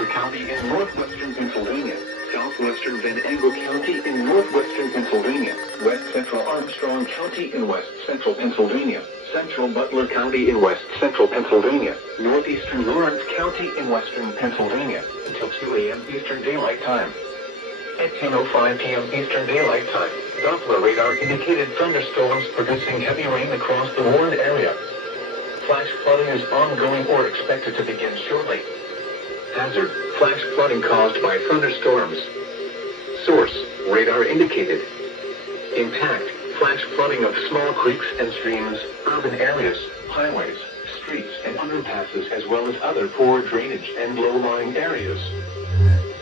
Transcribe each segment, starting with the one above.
Mercer County in northwestern Pennsylvania, southwestern Van Angle County in northwestern Pennsylvania, west central Armstrong County in west central Pennsylvania, central Butler County in west central Pennsylvania, northeastern Lawrence County in western Pennsylvania, until 2 a.m. Eastern Daylight Time. At 10:05 p.m. Eastern Daylight Time, Doppler radar indicated thunderstorms producing heavy rain across the warned area. Flash flooding is ongoing or expected to begin shortly. Hazard, flash flooding caused by thunderstorms. Source, radar indicated. Impact, flash flooding of small creeks and streams, urban areas, highways, streets and underpasses as well as other poor drainage and low-lying areas.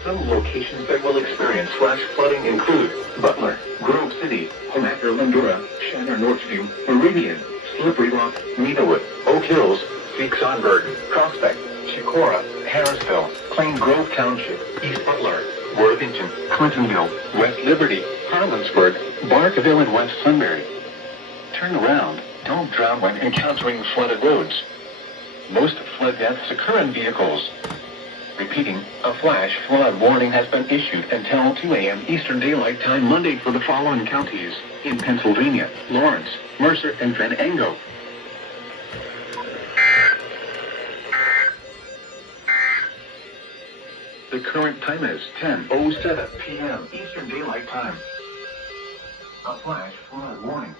Some locations that will experience flash flooding include Butler, Grove City, Homaker, Lindora, Shanner, Northview, Meridian, Slippery Rock, Meadowood, Oak Hills, Feek-Sonberg, Prospect, Chicora, Harrisville, Plain Grove Township, East Butler, Worthington, Clintonville, West Liberty, Harlansburg, Barkerville, and West Sunbury. Turn around. Don't drown when encountering flooded roads. Most flood deaths occur in vehicles. Repeating, a flash flood warning has been issued until 2 a.m. Eastern Daylight Time Monday for the following counties in Pennsylvania: Lawrence, Mercer, and Van Angle. The current time is 10:07 p.m. Eastern Daylight Time. A flash flood warning